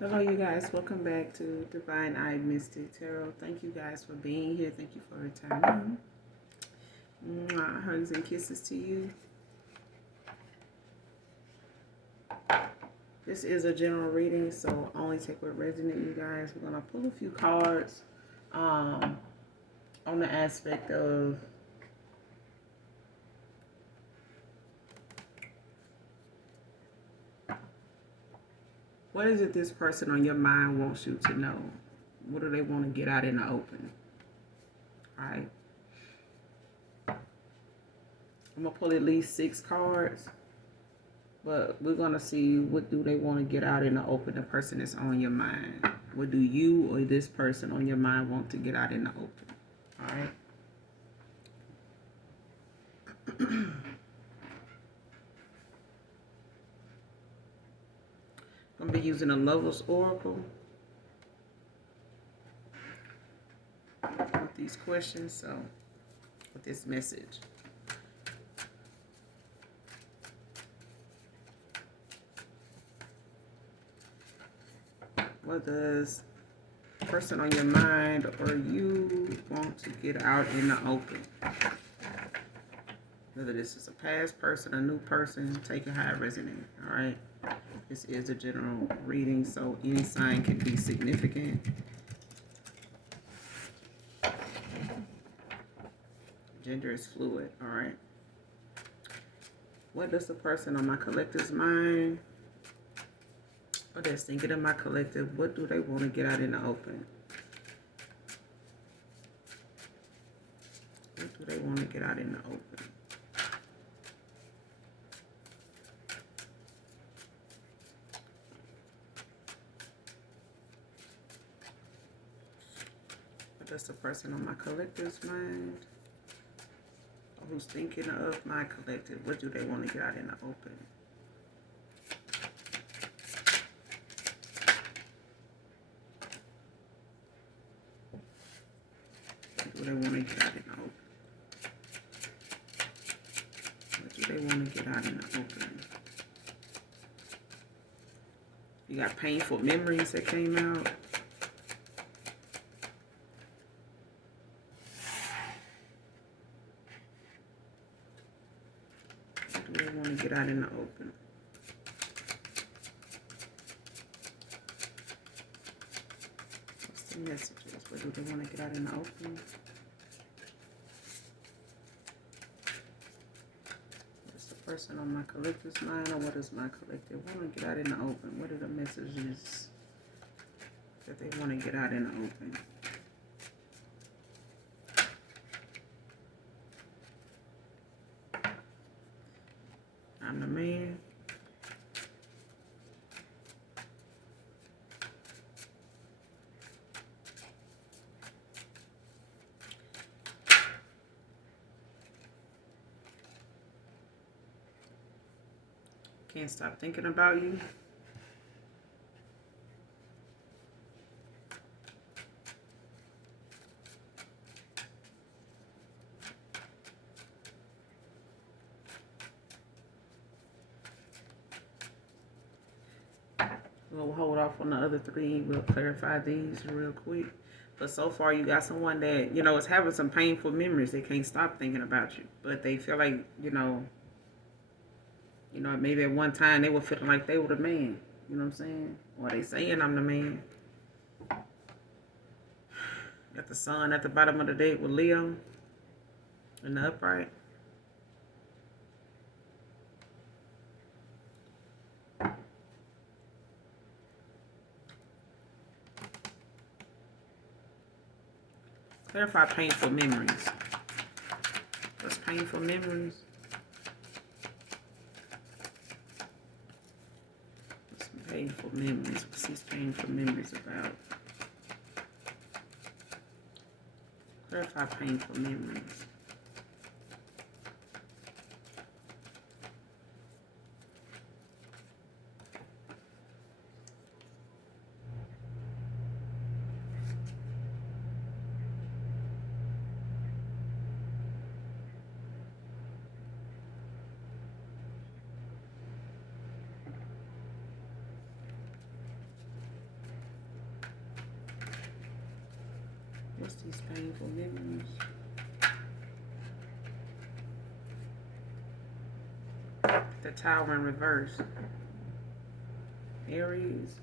Hello, you guys. Welcome back to Divine Eye Mystic Tarot. Thank you guys for being here. Thank you for returning. Mwah. Hugs and kisses to you. This is a general reading, so only take what resonates, you guys. We're going to pull a few cards on the aspect of what is it this person on your mind wants you to know? What do they want to get out in the open? All right. I'm going to pull at least 6 cards. But we're going to see what do they want to get out in the open, the person that's on your mind. What do you or this person on your mind want to get out in the open? All right. I'm going to be using a Lover's Oracle with these questions, so with this message. What does the person on your mind or you want to get out in the open? Whether this is a past person, a new person, take it how it resonates, all right? This is a general reading, so any sign can be significant. Gender is fluid, all right? What does the person on my collective's mind, or that's thinking of my collective, what do they want to get out in the open? What do they want to get out in the open? What does the person on my collective's mind, or who's thinking of my collective, what do they want to get out in the open? What do they want to get out in the open? What do they want to get out in the open? You got painful memories that came out. What do they want to get out in the open? What's the messages? What do they want to get out in the open? What's the person on my collective's mind, or what does my collective want to get out in the open? What are the messages that they want to get out in the open? I'm the man. Can't stop thinking about you. We'll hold off on the other 3. We'll clarify these real quick. But so far, you got someone that, is having some painful memories. They can't stop thinking about you. But they feel like, maybe at one time they were feeling like they were the man. You know what I'm saying? Or they saying I'm the man. Got the sun at the bottom of the deck with Leo in the upright. Clarify painful memories. What's painful memories? What's some painful memories? What's these painful memories about? Clarify painful memories. What's these painful memories? The Tower in reverse. Aries.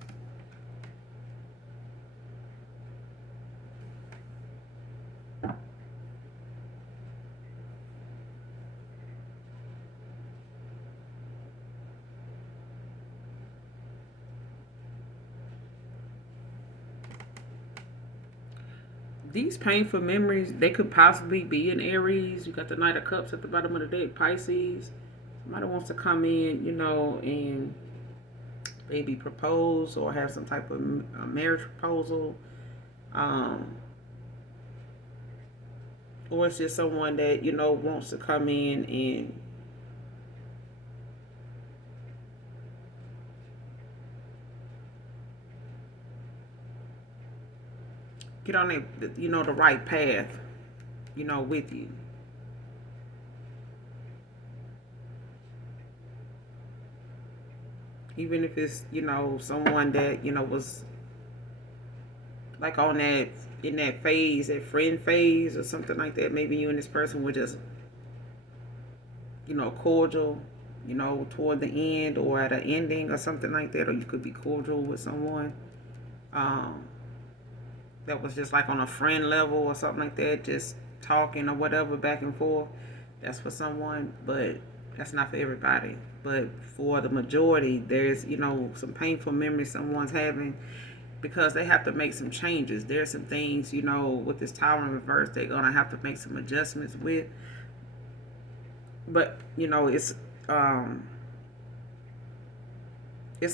These painful memories, they could possibly be in Aries. You got the Knight of Cups at the bottom of the deck, Pisces. Somebody wants to come in, and maybe propose or have some type of marriage proposal. Or it's just someone that, wants to come in and get on the right path, with you. Even if it's, someone that, was like on that, in that phase, that friend phase or something like that. Maybe you and this person were just, cordial, toward the end or at an ending or something like that. Or you could be cordial with someone that was just like on a friend level or something like that, just talking or whatever back and forth. That's for someone, but that's not for everybody. But for the majority, there's, some painful memories someone's having because they have to make some changes. There's some things, with this Tower in reverse, they're going to have to make some adjustments with. But, it's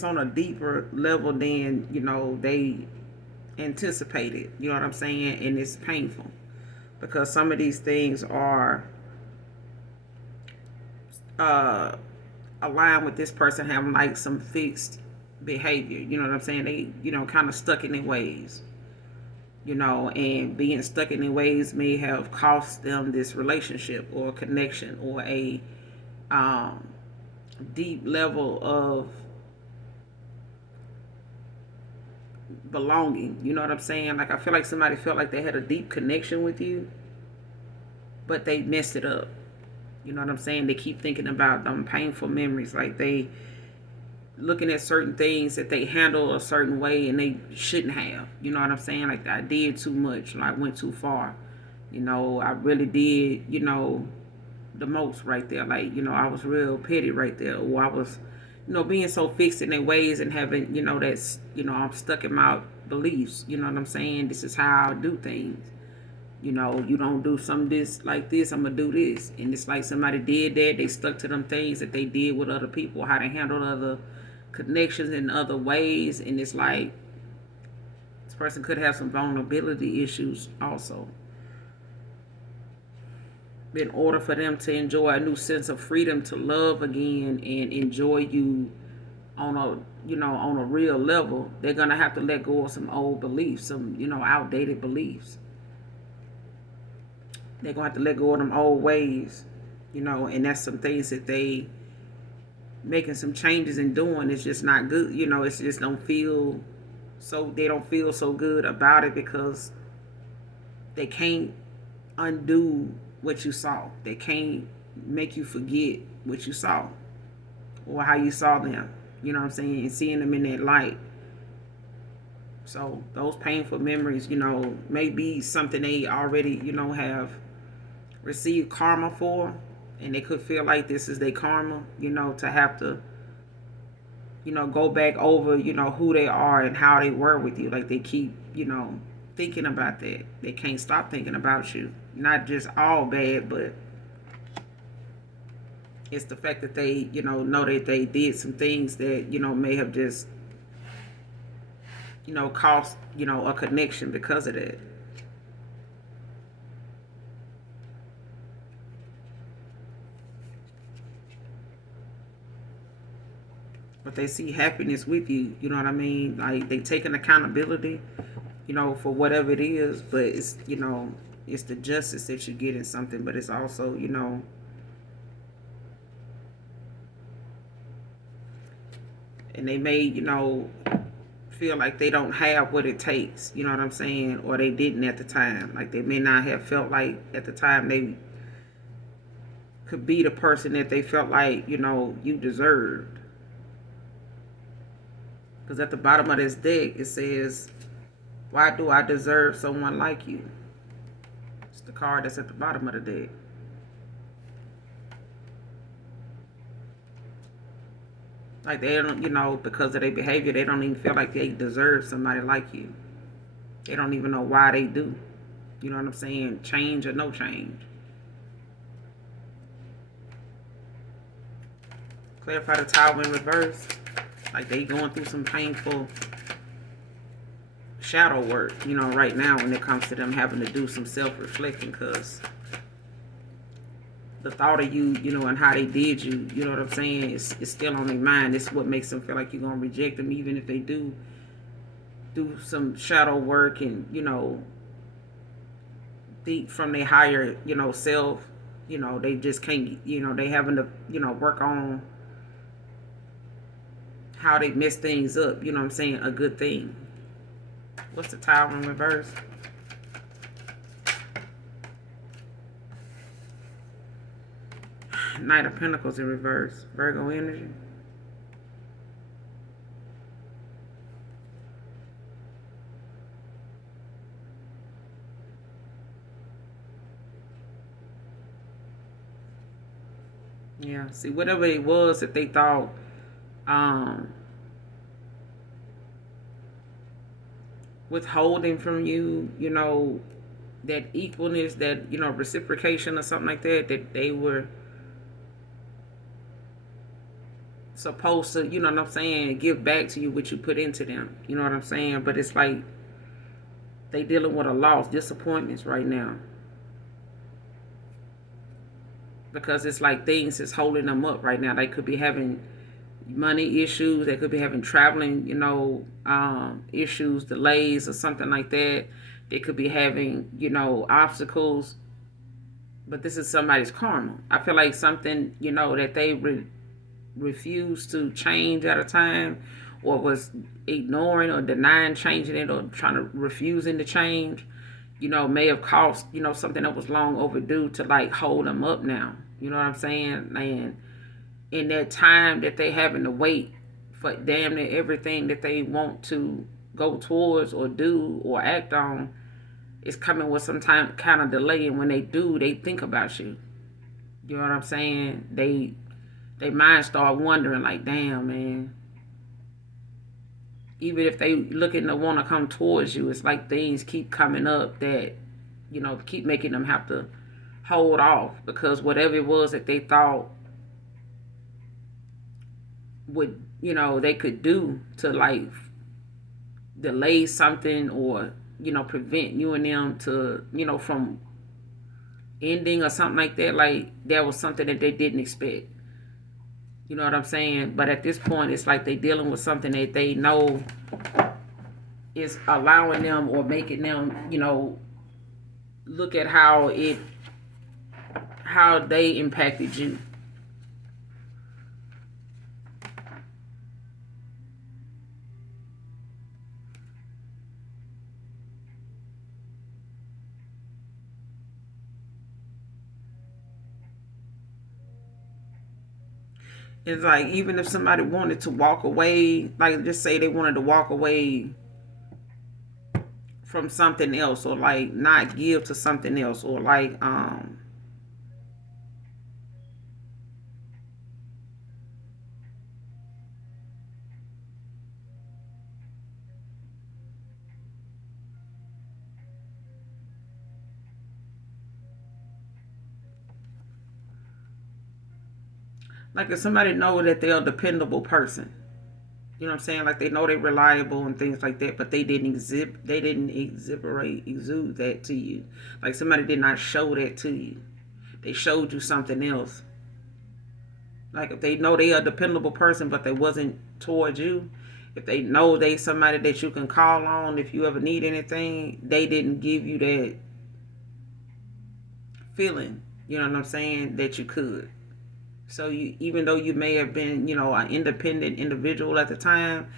on a deeper level than, they anticipated. You know what I'm saying? And it's painful because some of these things are aligned with this person having like some fixed behavior. You know what I'm saying? They, kind of stuck in their ways. And being stuck in their ways may have cost them this relationship or connection or a deep level of belonging. You know what I'm saying? Like, I feel like somebody felt like they had a deep connection with you, but they messed it up. You know what I'm saying? They keep thinking about them painful memories. Like, they looking at certain things that they handle a certain way and they shouldn't have. You know what I'm saying? Like, I did too much. I went too far. I really did, the most right there. Like, I was real petty right there. Or I was, being so fixed in their ways and having, that's, I'm stuck in my beliefs. You know what I'm saying? This is how I do things. You don't do some this like this, I'm gonna do this. And it's like somebody did that, they stuck to them things that they did with other people, how they handled other connections in other ways. And it's like this person could have some vulnerability issues also. In order for them to enjoy a new sense of freedom to love again and enjoy you on a real level, they're gonna have to let go of some old beliefs, some outdated beliefs. They're going to have to let go of them old ways, and that's some things that they making some changes and doing. It's just not good. It's just they don't feel so good about it because they can't undo what you saw. They can't make you forget what you saw or how you saw them. You know what I'm saying? And seeing them in that light. So those painful memories, may be something they already, have receive karma for, and they could feel like this is their karma, to have to, go back over, who they are and how they were with you. Like, they keep, thinking about that. They can't stop thinking about you. Not just all bad, but it's the fact that they, know that they did some things that, may have just, cost, a connection because of that. But they see happiness with you. You know what I mean? Like, they taking accountability, for whatever it is. But it's, it's the justice that you get in something. But it's also, and they may, feel like they don't have what it takes, you know what I'm saying? Or they didn't at the time. Like they may not have felt like at the time they could be the person that they felt like, you deserved. Because at the bottom of this deck, it says, why do I deserve someone like you? It's the card that's at the bottom of the deck. Like they don't, because of their behavior, they don't even feel like they deserve somebody like you. They don't even know why they do. You know what I'm saying? Change or no change. Clarify the Tower in reverse. Like they going through some painful shadow work, right now when it comes to them having to do some self-reflecting, because the thought of you, and how they did you, you know what I'm saying, is still on their mind. It's what makes them feel like you're going to reject them, even if they do some shadow work and, deep from their higher, self, they just can't, they having to, work on how they mess things up, you know what I'm saying, a good thing. What's the Tower in reverse? Knight of Pentacles in reverse. Virgo energy. Yeah, see, whatever it was that they thought withholding from you, that equalness, that, reciprocation or something like that they were supposed to, you know what I'm saying, give back to you what you put into them. You know what I'm saying? But it's like they dealing with a loss, disappointments right now. Because it's like things is holding them up right now. They could be having money issues. They could be having traveling, issues, delays or something like that. They could be having, obstacles. But this is somebody's karma. I feel like something, that they refused to change at a time, or was ignoring or denying changing it, or trying to refusing to change, may have cost, something that was long overdue to like hold them up now. You know what I'm saying? And in that time that they having to wait for damn near everything that they want to go towards or do or act on, it's coming with some time kind of delay. And when they do, they think about you. You know what I'm saying? They mind start wondering like, damn, man. Even if they looking to want to come towards you, it's like things keep coming up that, keep making them have to hold off, because whatever it was that they thought would, they could do to like delay something, or, prevent you and them to, from ending or something like that. Like that was something that they didn't expect. You know what I'm saying? But at this point, it's like they dealing with something that they know is allowing them or making them, look at how they impacted you. It's like, even if somebody wanted to walk away, like just say they wanted to walk away from something else, or like not give to something else, or like if somebody know that they're a dependable person, you know what I'm saying, like they know they're reliable and things like that, but they didn't exude that to you. Like somebody did not show that to you. They showed you something else. Like if they know they are a dependable person, but they wasn't towards you, if they know they somebody that you can call on if you ever need anything, they didn't give you that feeling, you know what I'm saying, that you could. So you, even though you may have been, an independent individual at the time,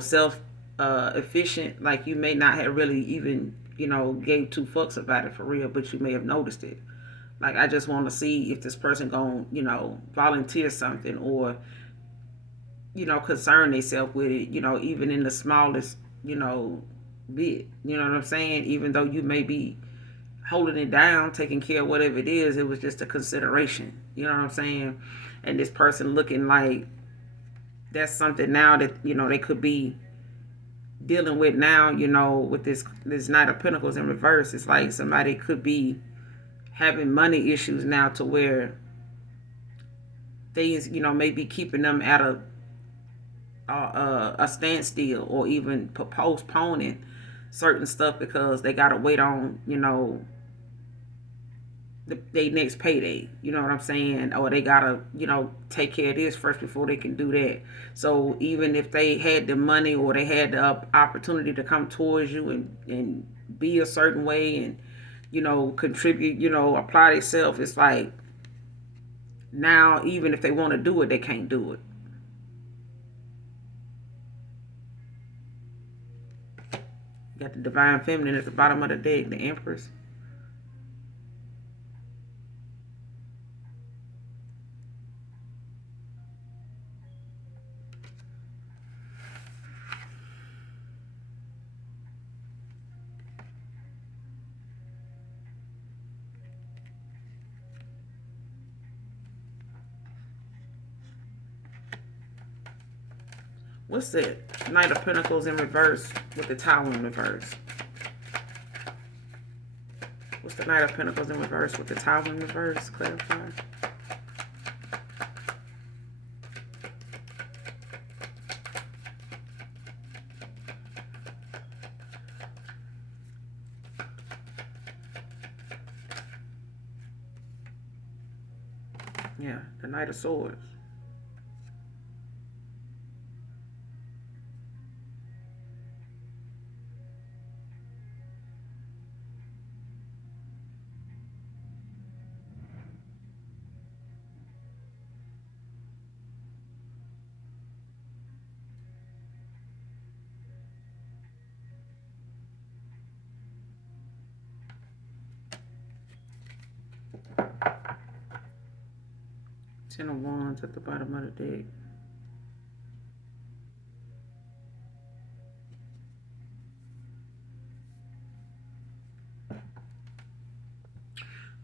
self efficient. Like you may not have really even, gave two fucks about it for real, but you may have noticed it. Like I just want to see if this person gonna, volunteer something or, concern themselves with it, even in the smallest, bit. You know what I'm saying? Even though you may be holding it down, taking care of whatever it is, it was just a consideration. You know what I'm saying? And this person looking like that's something now that, they could be dealing with now, with this Knight of Pentacles in reverse. It's like somebody could be having money issues now to where things, may be keeping them at a standstill or even postponing certain stuff because they gotta wait on, their next payday. You know what I'm saying? Or they gotta, take care of this first before they can do that. So even if they had the money or they had the opportunity to come towards you and be a certain way and, contribute, apply themselves, it's like now even if they want to do it, they can't do it. You got the Divine Feminine at the bottom of the deck, the Empress. What's that? Knight of Pentacles in reverse with the Tower in reverse. What's the Knight of Pentacles in reverse with the Tower in reverse? Clarify. Yeah, the Knight of Swords. Ten of Wands at the bottom of the deck.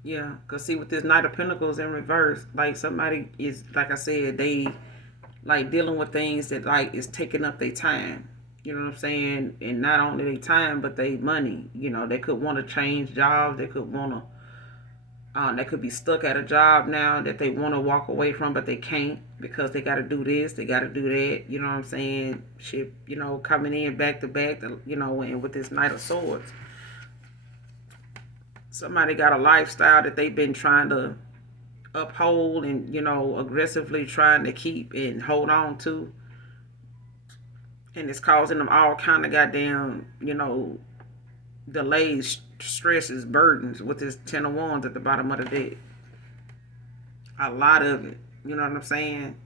Yeah, because see, with this Knight of Pentacles in reverse, like somebody is, like I said, they like dealing with things that like is taking up their time. You know what I'm saying? And not only their time, but their money. They could want to change jobs. They could want to, they could be stuck at a job now that they want to walk away from, but they can't because they got to do this, they got to do that. You know what I'm saying? Shit, coming in back to back, and with this Knight of Swords. Somebody got a lifestyle that they've been trying to uphold and, aggressively trying to keep and hold on to. And it's causing them all kind of goddamn, delays, stresses, burdens with this Ten of Wands at the bottom of the deck. A lot of it. You know what I'm saying?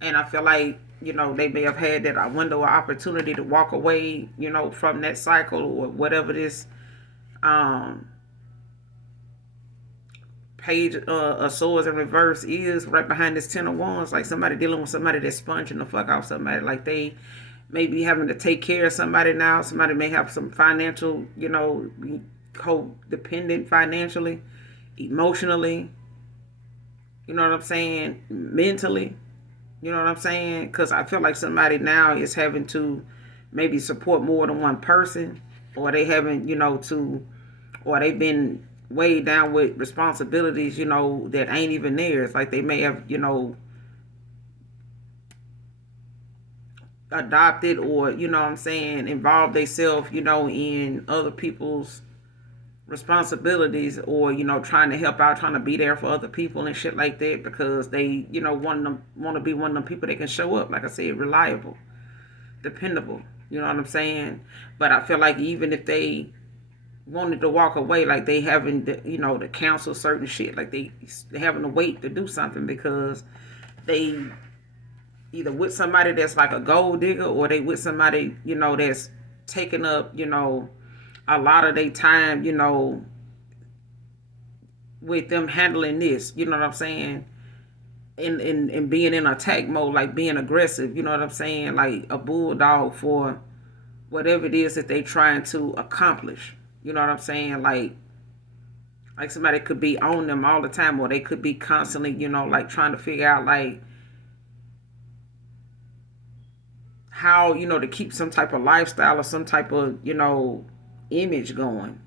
And I feel like, they may have had that window of opportunity to walk away, from that cycle or whatever this page of swords in reverse is right behind this Ten of Wands. Like somebody dealing with somebody that's sponging the fuck out somebody. Like they may be having to take care of somebody now. Somebody may have some financial, codependent financially, emotionally. You know what I'm saying? Mentally. You know what I'm saying? Because I feel like somebody now is having to maybe support more than one person, or they haven't, or they've been weighed down with responsibilities, that ain't even theirs. Like they may have, adopted or, involved themselves, in other people's responsibilities or, trying to help out, trying to be there for other people and shit like that because they, want to be one of them people that can show up, like I said, reliable, dependable. You know what I'm saying? But I feel like even if they wanted to walk away, like they having to cancel certain shit, like they having to wait to do something because they either with somebody that's like a gold digger, or they with somebody, that's taking up, a lot of their time, with them handling this, you know what I'm saying? And being in attack mode, like being aggressive, you know what I'm saying? Like a bulldog for whatever it is that they trying to accomplish. You know what I'm saying? Like somebody could be on them all the time, or they could be constantly, like trying to figure out like how, to keep some type of lifestyle or some type of, image going.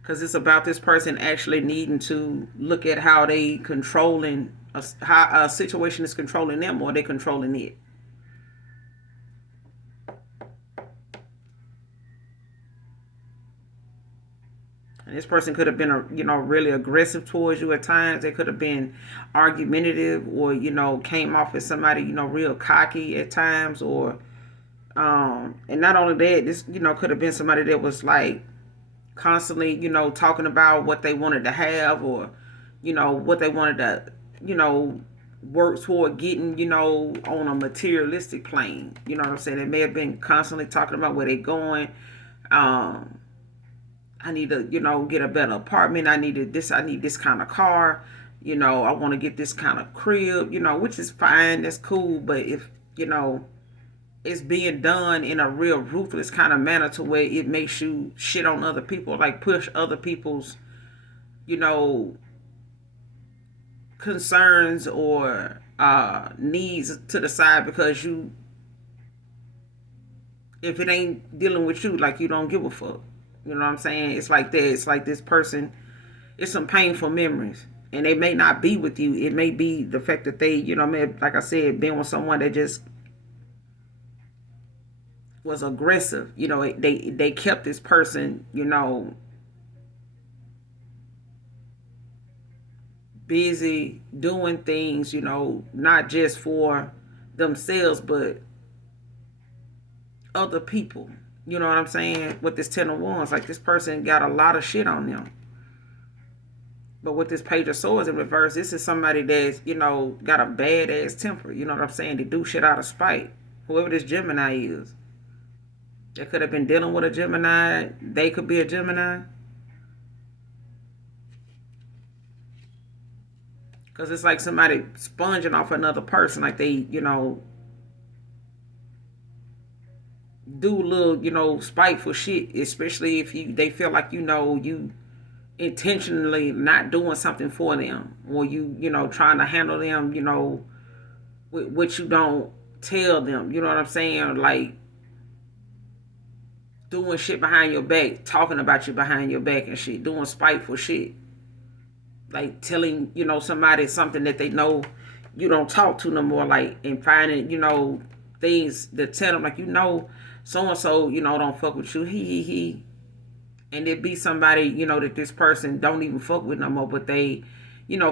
Because it's about this person actually needing to look at how they controlling how a situation is controlling them, or they controlling it. And this person could have been, really aggressive towards you at times. They could have been argumentative, or came off as somebody, real cocky at times, or and not only that, this, could have been somebody that was like constantly, talking about what they wanted to have, or what they wanted to, you know, work toward getting, on a materialistic plane. You know what I'm saying? They may have been constantly talking about where they're going. Um, I need to, get a better apartment. I need this kind of car. I want to get this kind of crib, which is fine. That's cool. But if, it's being done in a real ruthless kind of manner to where it makes you shit on other people, like push other people's, you know, concerns or needs to the side, because if it ain't dealing with you, like you don't give a fuck. You know what I'm saying? It's like that. It's like this person, it's some painful memories. And they may not be with you. It may be the fact that they, may have, like I said, been with someone that just was aggressive. They kept this person, busy doing things, not just for themselves, but other people. You know what I'm saying? With this Ten of Wands, like this person got a lot of shit on them. But with this Page of Swords in reverse, this is somebody that's, got a bad ass temper. You know what I'm saying? They do shit out of spite. Whoever this Gemini is. They could have been dealing with a Gemini. They could be a Gemini. Because it's like somebody sponging off another person. Like they, do a little, spiteful shit. Especially if they feel like, you intentionally not doing something for them. Or trying to handle them, with what you don't tell them. You know what I'm saying? Like doing shit behind your back, talking about you behind your back and shit, doing spiteful shit. Like telling, somebody something that they know you don't talk to no more, like, and finding, things that tell them, like, so and so, don't fuck with you, he. And it be somebody, that this person don't even fuck with no more, but they,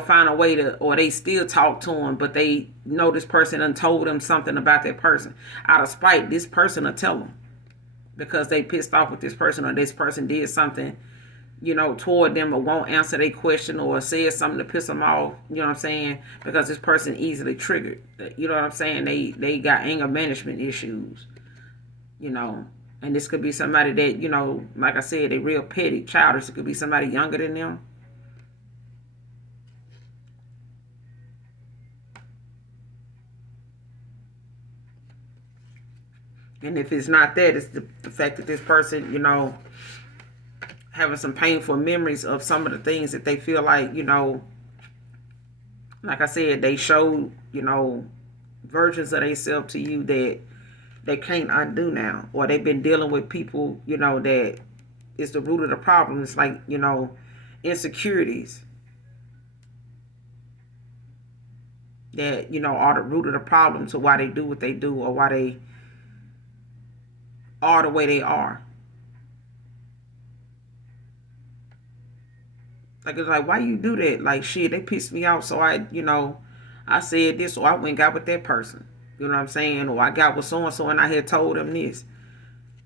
find a way to, or they still talk to them, but they know this person done told them something about that person. Out of spite, this person will tell them because they pissed off with this person, or this person did something, toward them, or won't answer their question, or says something to piss them off. You know what I'm saying? Because this person easily triggered. You know what I'm saying? They got anger management issues. And this could be somebody that, like I said, they real petty, childish. It could be somebody younger than them. And if it's not that, it's the fact that this person, having some painful memories of some of the things that they feel like, like I said, they showed, versions of themselves to you that they can't undo now. Or they've been dealing with people, that is the root of the problem. It's like, insecurities that, are the root of the problem to why they do what they do, or why they are the way they are. Like, it's like, why you do that? Like, shit, they pissed me off, so I said this, or I went and got with that person. You know what I'm saying? Or I got with so-and-so and I had told them this.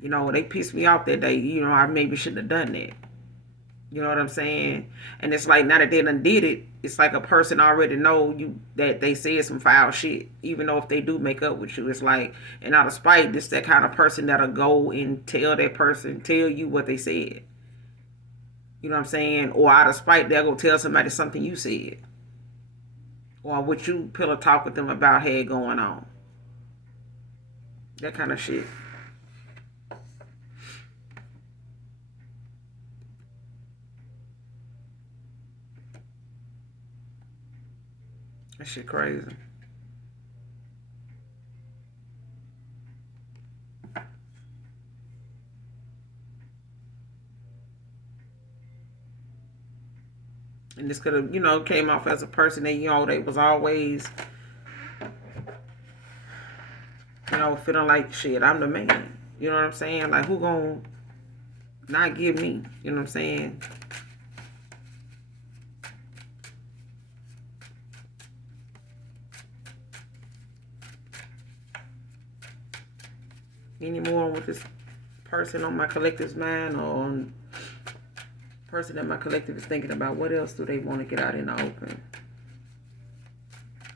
You know, they pissed me off that day. You know, I maybe shouldn't have done that. You know what I'm saying? And it's like now that they done did it, it's like a person already know you that they said some foul shit. Even though if they do make up with you, it's like, and out of spite, this that kind of person that'll go and tell you what they said. You know what I'm saying? Or out of spite, they'll go tell somebody something you said. Or what you pillow talk with them about had going on. That kind of shit. That shit crazy. And this could have, came off as a person that, they was always, feeling like shit, I'm the man. You know what I'm saying? Like, who gonna not give me? You know what I'm saying? Anymore with this person on my collective's mind, or on person that my collective is thinking about, what else do they want to get out in the open?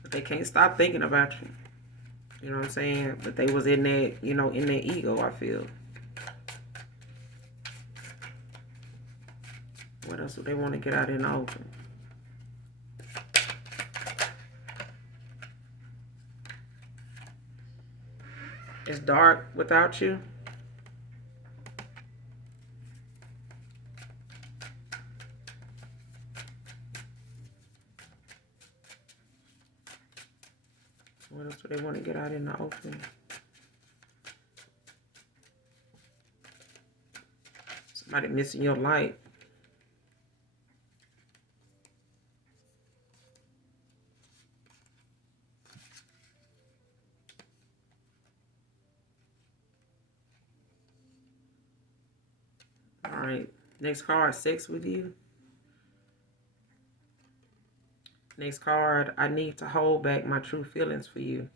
But they can't stop thinking about you. You know what I'm saying? But they was in that, in their ego, I feel. What else do they want to get out in the open? It's dark without you. What else do they want to get out in the open? Somebody missing your light. All right. Next card, sex with you. Next card, I need to hold back my true feelings for you.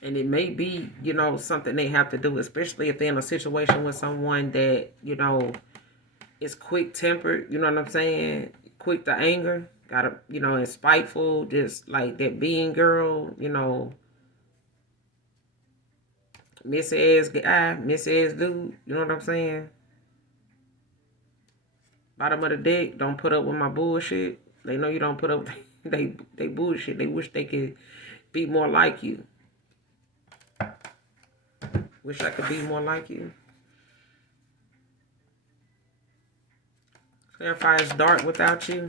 And it may be, something they have to do, especially if they're in a situation with someone that, is quick-tempered, you know what I'm saying? Quick to anger, gotta, and spiteful, just like that being girl, miss ass guy, miss ass dude, you know what I'm saying? Bottom of the deck, don't put up with my bullshit. They know you don't put up they bullshit. They wish they could be more like you. Wish I could be more like you. Clarify it's dark without you.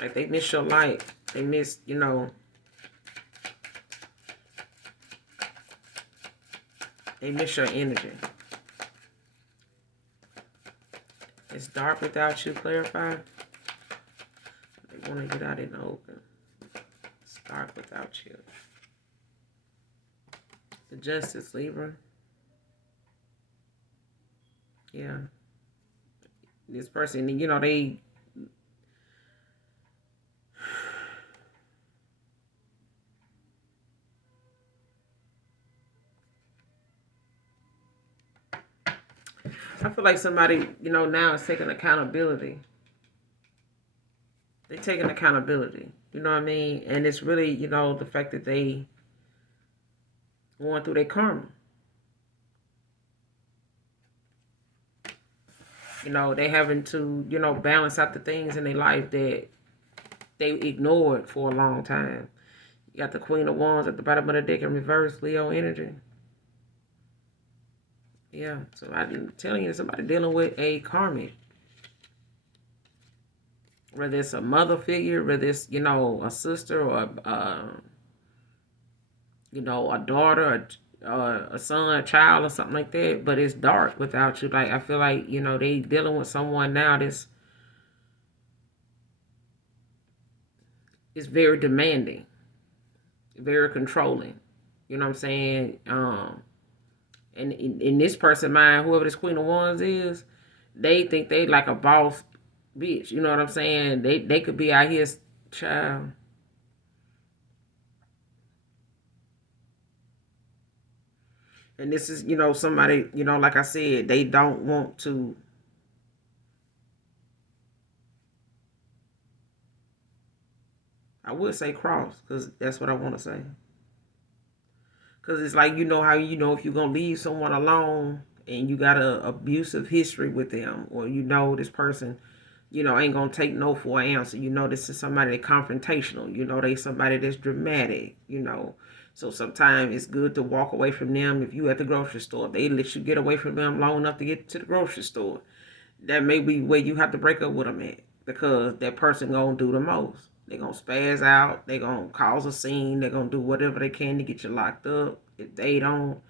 Like they miss your light. They miss, they miss your energy. It's dark without you, clarify. They want to get out in the open. It's dark without you. The Justice, Libra. Yeah. This person, they... I feel like somebody, now is taking accountability. They're taking accountability. You know what I mean? And it's really, the fact that they going through their karma. They having to, balance out the things in their life that they ignored for a long time. You got the Queen of Wands at the bottom of the deck in reverse, Leo energy. Yeah, so I'm telling you, somebody dealing with a karmic. Whether it's a mother figure, whether it's, a sister or, a daughter, a son, a child, or something like that. But it's dark without you. Like, I feel like, they dealing with someone now that's is very demanding, very controlling. You know what I'm saying? And in this person's mind, whoever this Queen of Wands is, they think they like a boss bitch. You know what I'm saying? They could be out here, child. And this is, you know, somebody, you know, like I said, they don't want to. I would say cross, because that's what I want to say. Because it's like, you know how, you know, if you're going to leave someone alone and you got a abusive history with them, or you know this person, you know, ain't going to take no for an answer. You know, this is somebody that's confrontational. You know, they somebody that's dramatic, you know. So sometimes it's good to walk away from them. If you at the grocery store, they let you get away from them long enough to get to the grocery store. That may be where you have to break up with them at, because that person gonna do the most. They gonna spaz out. They gonna cause a scene. They gonna do whatever they can to get you locked up. If they don't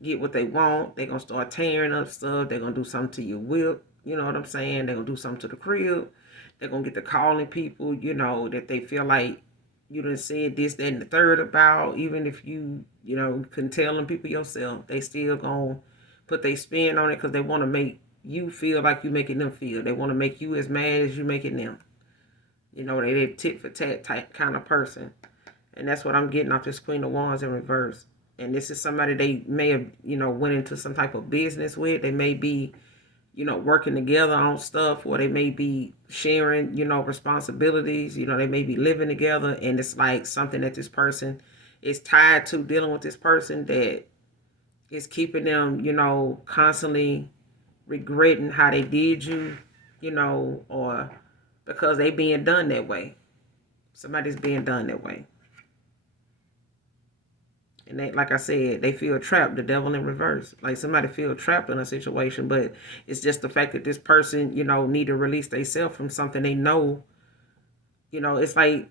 get what they want, they gonna start tearing up stuff. They gonna do something to your whip. You know what I'm saying? They gonna do something to the crib. They gonna get to calling people, you know, that they feel like you done said this, that, and the third about. Even if you know, can tell them people yourself, they still gonna put their spin on it, because they want to make you feel like you making them feel. They want to make you as mad as you making them. You know, they tit for tat type kind of person. And that's what I'm getting off this Queen of Wands in reverse. And this is somebody they may have, you know, went into some type of business with. They may be, you know, working together on stuff, or they may be sharing, you know, responsibilities. You know, they may be living together, and it's like something that this person is tied to, dealing with this person, that is keeping them, you know, constantly regretting how they did you, you know, or because they being done that way. Somebody's being done that way. And they, like I said, they feel trapped, the devil in reverse. Like somebody feel trapped in a situation, but it's just the fact that this person, you know, need to release themselves from something they know. You know, it's like,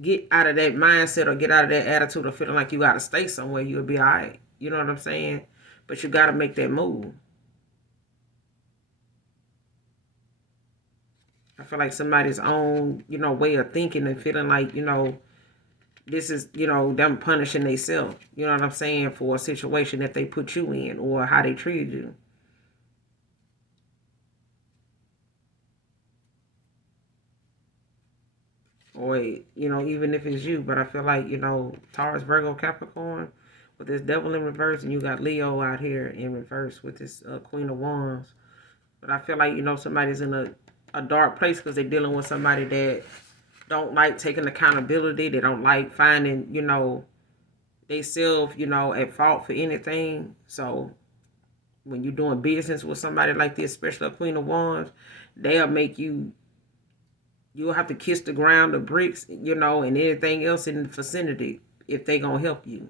get out of that mindset or get out of that attitude of feeling like you got to stay somewhere, you'll be all right. You know what I'm saying? But you got to make that move. I feel like somebody's own, you know, way of thinking and feeling like, you know, this is, you know, them punishing themselves. You know what I'm saying? For a situation that they put you in, or how they treated you. Or, you know, even if it's you. But I feel like, you know, Taurus, Virgo, Capricorn, with this devil in reverse, and you got Leo out here in reverse with this Queen of Wands. But I feel like, you know, somebody's in a dark place because they're dealing with somebody that don't like taking accountability. They don't like finding, you know, they self, you know, at fault for anything. So when you're doing business with somebody like this, especially a Queen of Wands, they'll make you, you'll have to kiss the ground, the bricks, you know, and anything else in the vicinity if they gonna help you.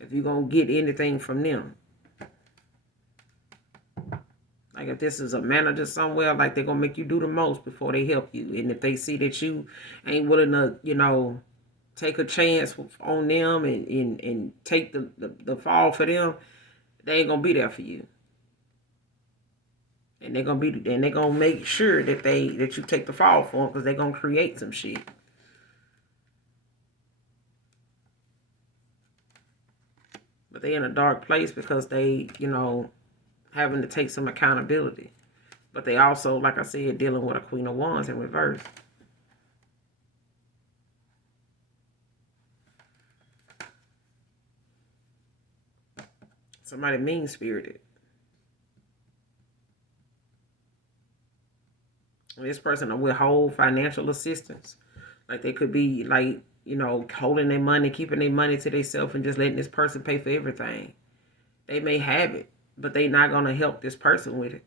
If you're gonna get anything from them. Like if this is a manager somewhere, like they're gonna make you do the most before they help you. And if they see that you ain't willing to, you know, take a chance on them and take the fall for them, they ain't gonna be there for you. And they're gonna make sure that you take the fall for them, because they're gonna create some shit. But they in a dark place because they, you know, having to take some accountability. But they also, like I said, dealing with a Queen of Wands in reverse. Somebody mean-spirited. This person will withhold financial assistance. Like they could be like, you know, holding their money, keeping their money to themselves, and just letting this person pay for everything. They may have it, but they not going to help this person with it,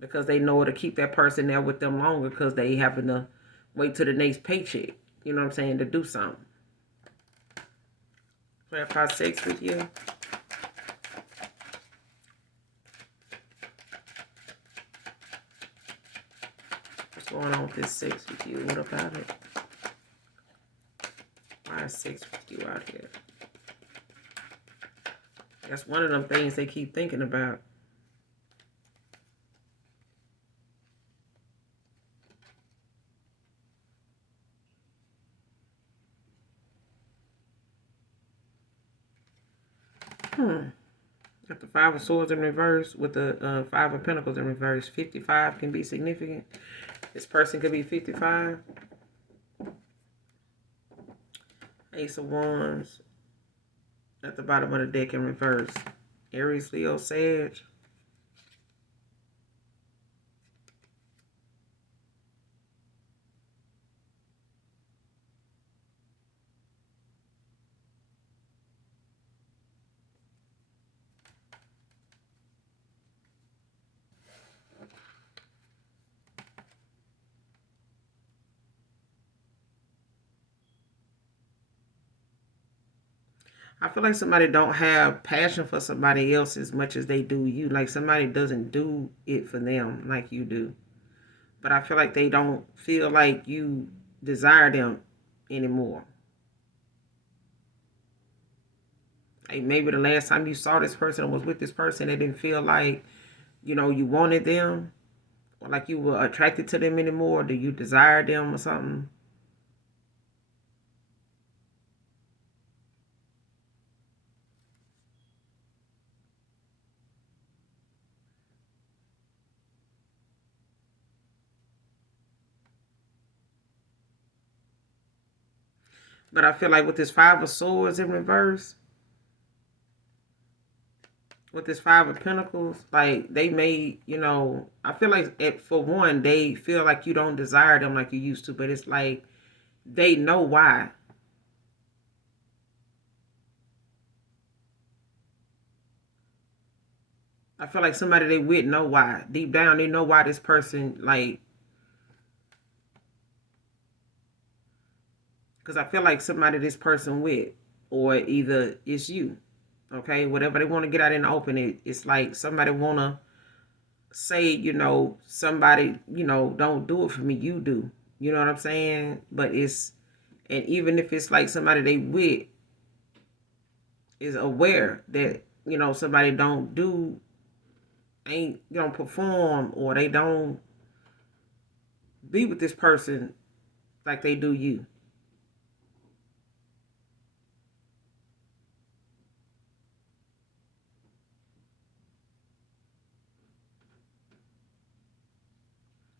because they know it'll keep that person there with them longer, because they having to wait till the next paycheck, you know what I'm saying, to do something. Clarify sex with you. What's going on with this sex with you? What about it? Why is sex with you out here? That's one of them things they keep thinking about. Got the Five of Swords in reverse with the Five of Pentacles in reverse. 55 can be significant. This person could be 55. Ace of Wands. At the bottom of the deck in reverse. Aries, Leo, Sag. I feel like somebody don't have passion for somebody else as much as they do you. Like somebody doesn't do it for them like you do. But I feel like they don't feel like you desire them anymore. Like maybe the last time you saw this person or was with this person, it didn't feel like, you wanted them or like you were attracted to them anymore. Do you desire them or something? But I feel like with this Five of Swords in reverse, with this Five of Pentacles, like they may, I feel like for one, they feel like you don't desire them like you used to, but it's like they know why. I feel like somebody they with know why. Deep down, they know why this person, like, because I feel like somebody this person with, or either it's you, okay? Whatever they want to get out in the open, it's like somebody want to say, somebody, don't do it for me, you do. You know what I'm saying? But and even if it's like somebody they with is aware that, somebody don't do, ain't, perform, or they don't be with this person like they do you.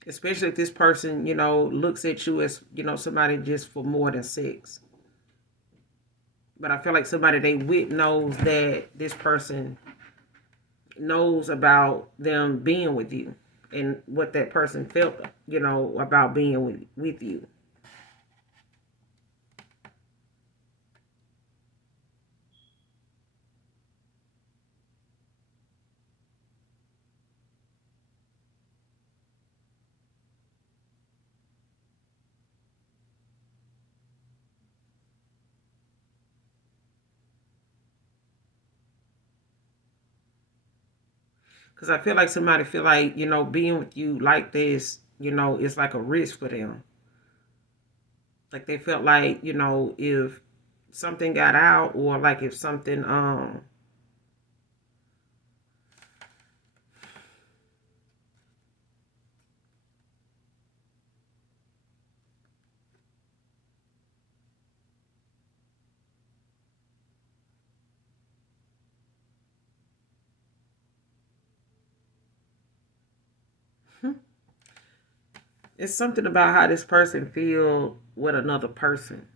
Especially if this person, looks at you as, somebody just for more than sex. But I feel like somebody they with knows that this person knows about them being with you and what that person felt, about being with you. Because I feel like somebody feel like, being with you like this, it's like a risk for them. Like they felt like, if something got out, or like if something it's something about how this person feel with another person.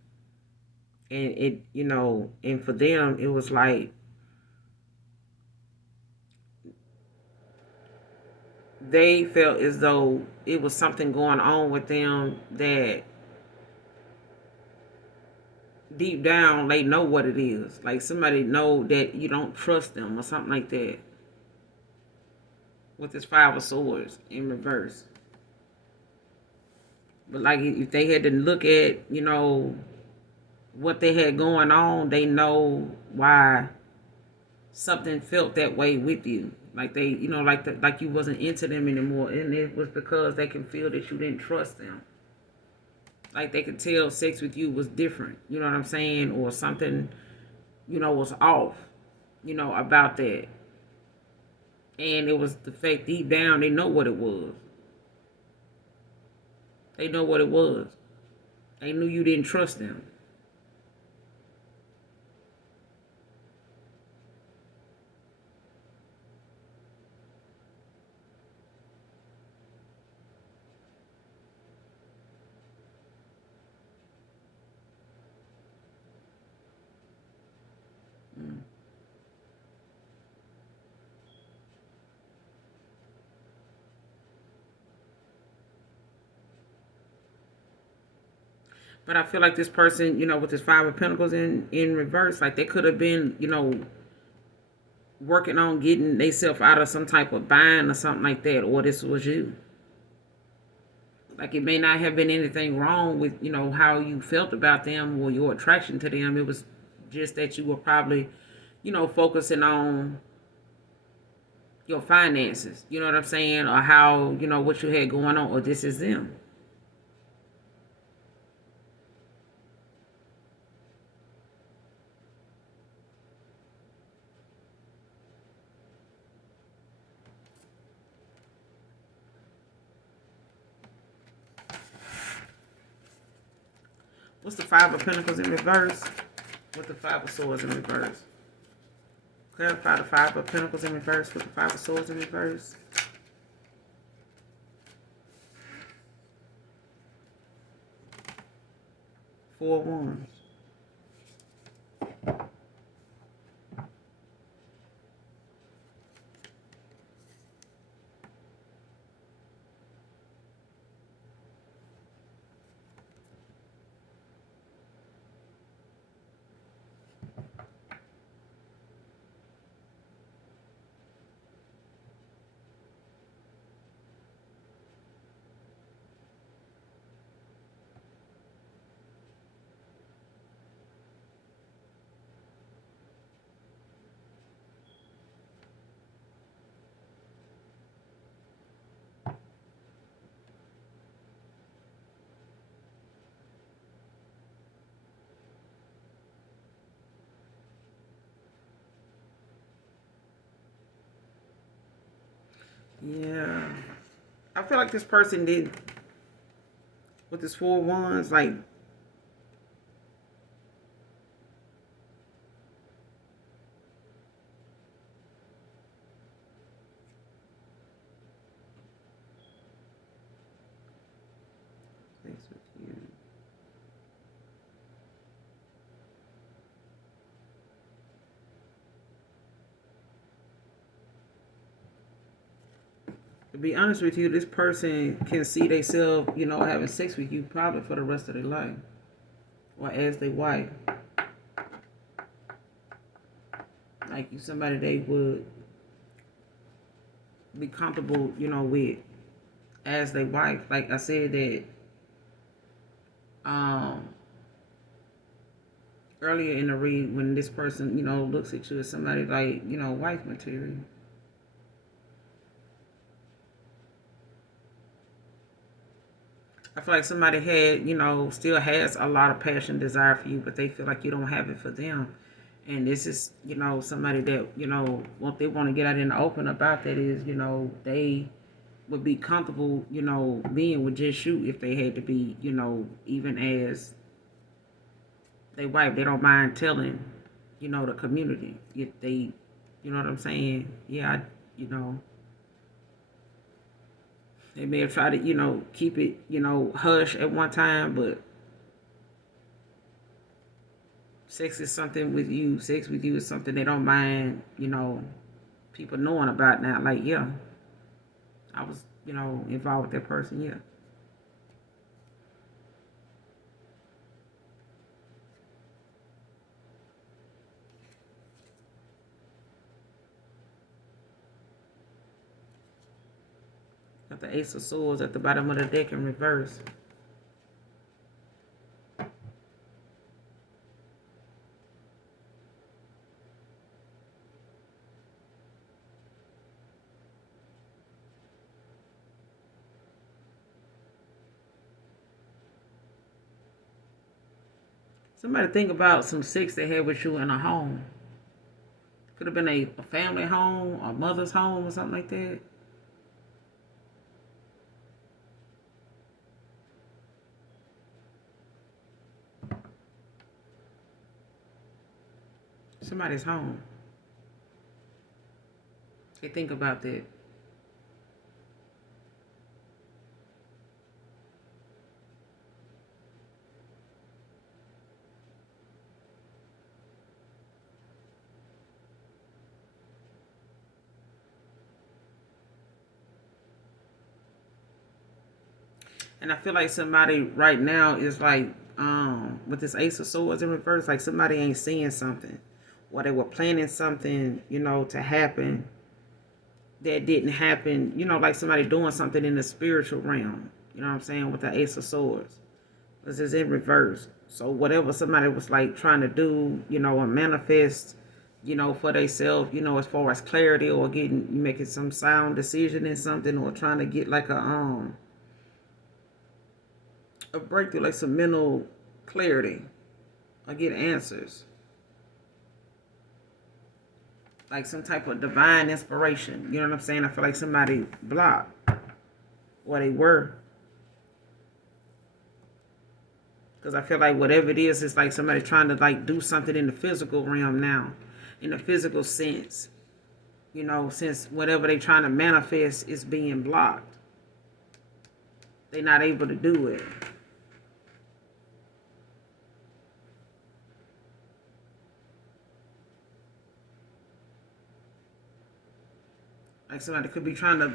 And it, and for them it was like they felt as though it was something going on with them that deep down they know what it is. Like somebody know that you don't trust them or something like that. With this Five of Swords in reverse. But like if they had to look at, what they had going on, they know why something felt that way with you. Like they, like you wasn't into them anymore, and it was because they can feel that you didn't trust them. Like they could tell sex with you was different. You know what I'm saying, or something, was off. About that, and it was the fact deep down they know what it was. They know what it was. They knew you didn't trust them. But I feel like this person, with this Five of Pentacles in reverse, like they could have been, working on getting themselves out of some type of bind or something like that, or this was you. Like it may not have been anything wrong with, how you felt about them or your attraction to them. It was just that you were probably, focusing on your finances, you know what I'm saying? Or how, what you had going on, or this is them. What's the Five of Pentacles in reverse? With the Five of Swords in reverse. Clarify the Five of Pentacles in reverse with the Five of Swords in reverse. Four of Wands. Yeah. I feel like this person did, with this Four of Wands, like, thanks with you. To be honest with you, this person can see themselves, having sex with you probably for the rest of their life. Or as their wife. Like you somebody they would be comfortable, with as their wife. Like I said that um earlier in the read, when this person, looks at you as somebody like, wife material. I feel like somebody had, still has a lot of passion, desire for you, but they feel like you don't have it for them. And this is, somebody that, what they want to get out in the open about that is, they would be comfortable, being with just you if they had to be, even as they wife. They don't mind telling, the community if they, you know what I'm saying? Yeah, they may have tried to, keep it, hush at one time, but sex with you is something they don't mind, people knowing about now. Like, yeah, I was, involved with that person, yeah. Got the Ace of Swords at the bottom of the deck in reverse. Somebody think about some sex they had with you in a home. Could have been a family home, a mother's home, or something like that. Somebody's home. They think about that. And I feel like somebody right now is like with this Ace of Swords in reverse, like somebody ain't seeing something, or they were planning something, to happen that didn't happen. Like somebody doing something in the spiritual realm. You know what I'm saying, with the Ace of Swords. This is in reverse. So whatever somebody was like trying to do, or manifest, for themselves, as far as clarity, or making some sound decision in something, or trying to get like a breakthrough, like some mental clarity, or get answers, like some type of divine inspiration. You know what I'm saying? I feel like somebody blocked, or they were. Because I feel like whatever it is, it's like somebody trying to like do something in the physical realm now, in the physical sense. Since whatever they trying to manifest is being blocked, they're not able to do it. Like somebody could be trying to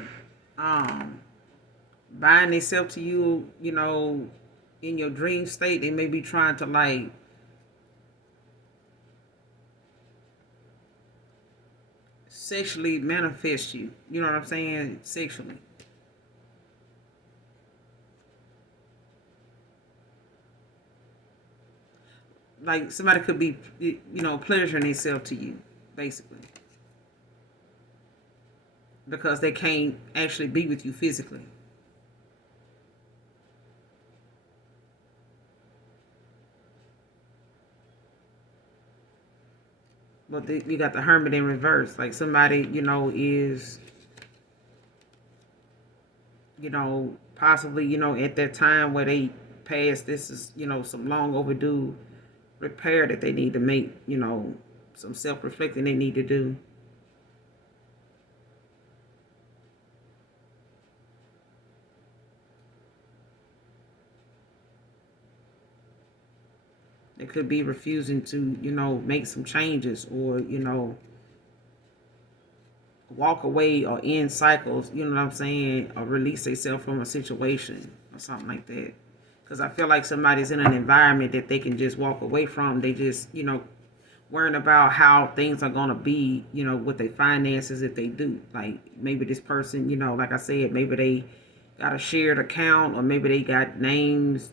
bind themselves to you, in your dream state. They may be trying to like sexually manifest you. You know what I'm saying? Sexually. Like somebody could be, pleasuring themselves to you, basically. Because they can't actually be with you physically. But you got the Hermit in reverse. Like somebody, is, possibly, at that time where they passed, this is, some long overdue repair that they need to make, some self-reflecting they need to do. They could be refusing to, make some changes, or, walk away, or end cycles, you know what I'm saying, or release themselves from a situation or something like that. Because I feel like somebody's in an environment that they can just walk away from. They just, worrying about how things are going to be, with their finances if they do. Like maybe this person, like I said, maybe they got a shared account, or maybe they got names,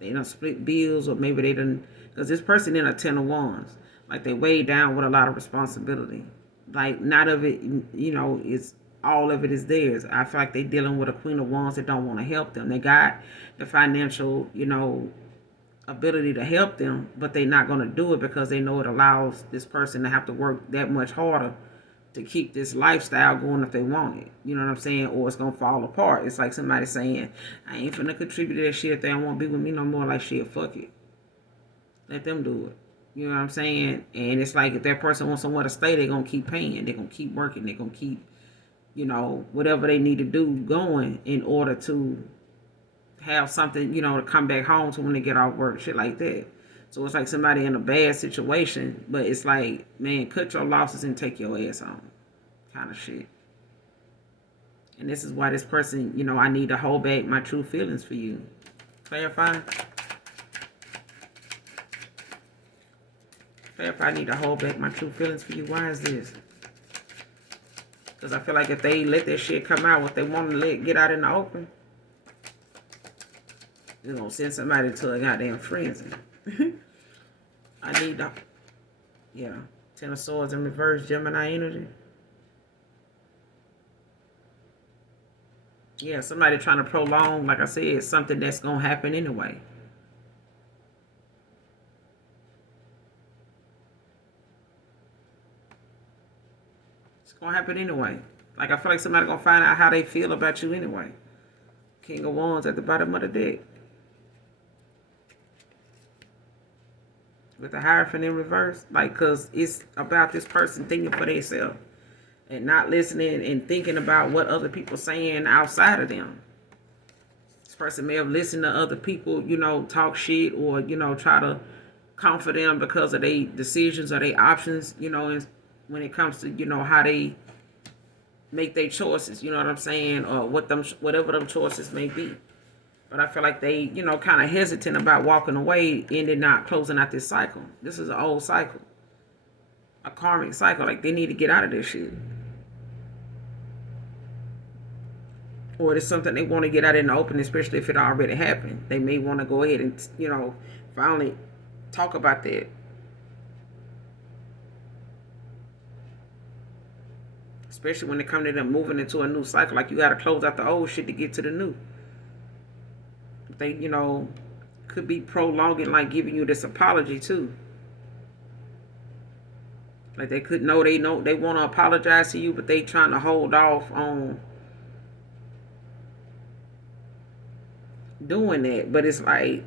they don't split bills, or maybe they didn't, because this person in a 10 of Wands, like they weighed down with a lot of responsibility. Like not of it, it's all of it is theirs. I feel like they dealing with a Queen of Wands that don't want to help them. They got the financial, ability to help them, but they're not going to do it because they know it allows this person to have to work that much harder to keep this lifestyle going if they want it. You know what I'm saying? Or it's going to fall apart. It's like somebody saying, I ain't finna contribute to that shit if they don't want to be with me no more. Like, shit, fuck it. Let them do it. You know what I'm saying? And it's like if that person wants somewhere to stay, they're going to keep paying. They're going to keep working. They're going to keep, whatever they need to do going in order to have something, to come back home to when they get off work, shit like that. So it's like somebody in a bad situation, but it's like, man, cut your losses and take your ass on, kind of shit. And this is why this person, I need to hold back my true feelings for you. Clarify? Clarify, I need to hold back my true feelings for you. Why is this? Because I feel like if they let that shit come out, what they want to get out in the open, they're going to send somebody to a goddamn frenzy. I need to, yeah. 10 of Swords in reverse, Gemini energy. Yeah, somebody trying to prolong, like I said, something that's going to happen anyway. It's going to happen anyway. Like, I feel like somebody going to find out how they feel about you anyway. King of Wands at the bottom of the deck. With the Hierophant in reverse. Like, because it's about this person thinking for themselves. And not listening and thinking about what other people saying outside of them. This person may have listened to other people, talk shit, or, try to comfort them because of their decisions or their options, when it comes to, how they make their choices, you know what I'm saying? Or whatever them choices may be. But I feel like they, kind of hesitant about walking away and then not closing out this cycle. This is an old cycle, a karmic cycle. Like they need to get out of this shit. Or it's something they want to get out in the open, especially if it already happened. They may want to go ahead and, finally talk about that. Especially when it comes to them moving into a new cycle. Like you got to close out the old shit to get to the new. They, could be prolonging, like giving you this apology too. Like they could know they want to apologize to you, but they trying to hold off on doing that. But it's like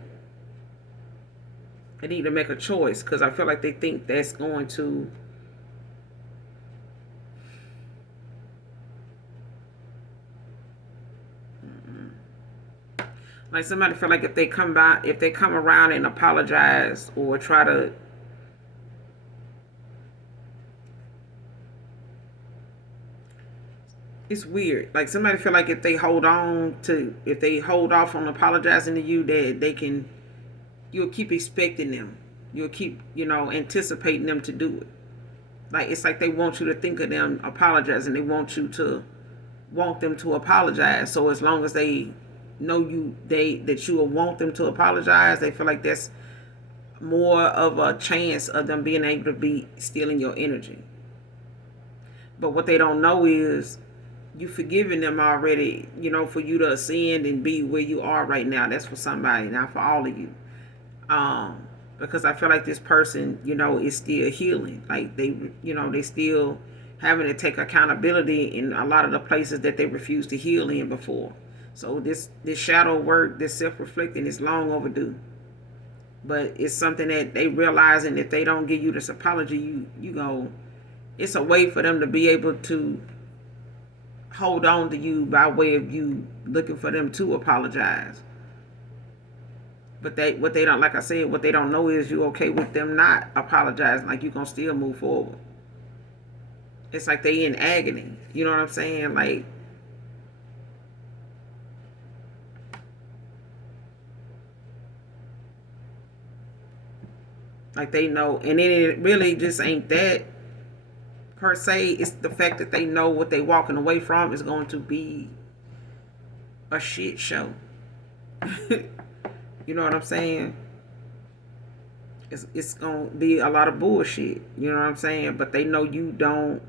they need to make a choice, because I feel like they think that's going to like somebody feel like if they come around and apologize or try to it's weird. Like somebody feel like if they hold off on apologizing to you, that you'll keep expecting them. You'll keep, anticipating them to do it. Like it's like they want you to think of them apologizing. They want them to apologize. So as long as they know that you will want them to apologize, they feel like that's more of a chance of them being able to be stealing your energy. But what they don't know is you forgiving them already, for you to ascend and be where you are right now. That's for somebody, not for all of you. Because I feel like this person, is still healing. Like they still having to take accountability in a lot of the places that they refused to heal in before. So this shadow work, this self-reflecting is long overdue. But it's something that they realizing if they don't give you this apology, it's a way for them to be able to hold on to you by way of you looking for them to apologize. But what they don't, like I said, what they don't know is you okay with them not apologizing. Like you gonna still move forward. It's like they in agony. You know what I'm saying? Like they know, and it really just ain't that per se. It's the fact that they know what they walking away from is going to be a shit show. You know what I'm saying? It's gonna be a lot of bullshit. You know what I'm saying? But they know you don't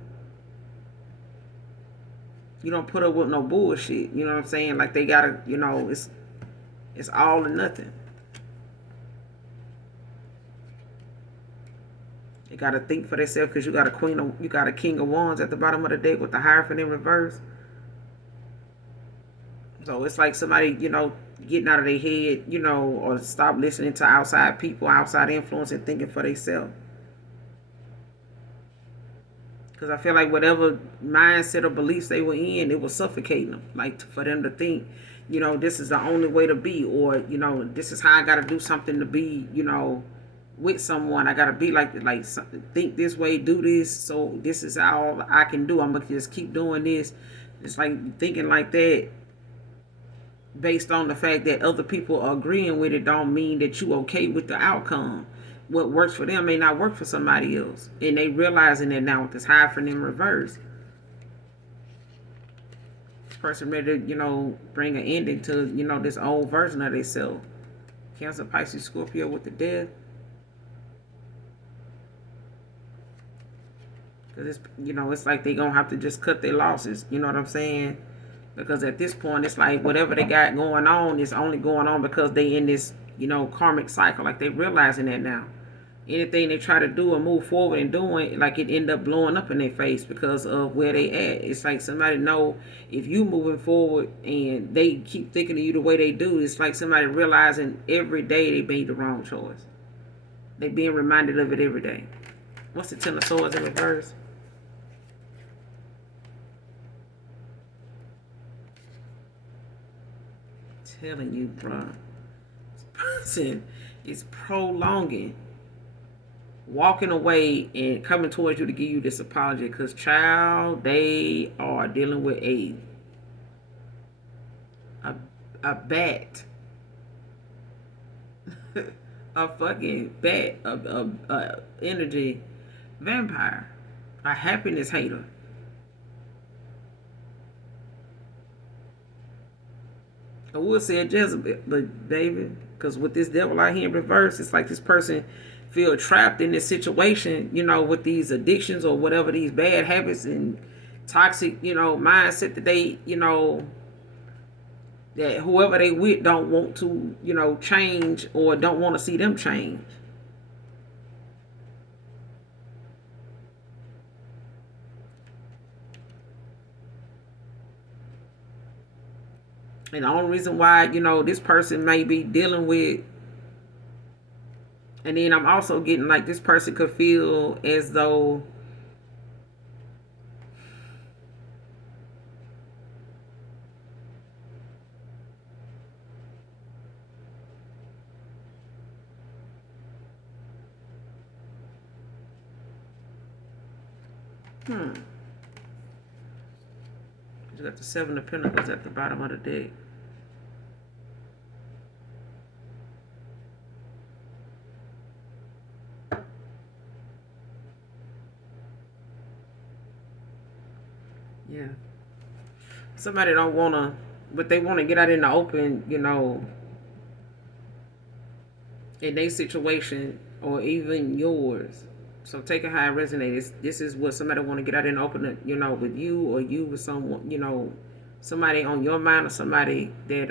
put up with no bullshit. You know what I'm saying? Like they gotta, it's all or nothing. They gotta think for themselves, because you got a king of wands at the bottom of the deck with the Hierophant in reverse. So it's like somebody, getting out of their head, or stop listening to outside people, outside influence, and thinking for themselves. Because I feel like whatever mindset or beliefs they were in, it was suffocating them. Like for them to think, this is the only way to be, or, this is how I got to do something to be, with someone. I got to be like think this way, do this. So this is all I can do. I'm going to just keep doing this. It's like thinking like that based on the fact that other people are agreeing with it don't mean that you okay with the outcome. What works for them may not work for somebody else. And they realizing that now with this Hierophant in reverse. This person ready to, bring an ending to, this old version of themselves. Cancer, Pisces, Scorpio with the death. Because it's, it's like they going to have to just cut their losses. You know what I'm saying? Because at this point, it's like whatever they got going on is only going on because they in this, karmic cycle. Like they realizing that now. Anything they try to do or move forward and doing, like it end up blowing up in their face because of where they at. It's like somebody know if you moving forward and they keep thinking of you the way they do, it's like somebody realizing every day they made the wrong choice. They being reminded of it every day. What's the Ten of Swords in reverse? Telling you, bro, this person is prolonging, walking away and coming towards you to give you this apology, because child, they are dealing with a bat a fucking bat, a energy vampire, a happiness hater. I would say a Jezebel, but David, because with this devil out here in reverse, it's like this person feel trapped in this situation, with these addictions or whatever, these bad habits and toxic, mindset that they, that whoever they with don't want to, change or don't want to see them change. And the only reason why, this person may be dealing with, and then I'm also getting like this person could feel as though you got the Seven of Pentacles at the bottom of the deck. Yeah. Somebody don't want to, but they want to get out in the open, in their situation or even yours. So take it how it resonates. This is what somebody want to get out in the open, with you, or you with someone, somebody on your mind, or somebody that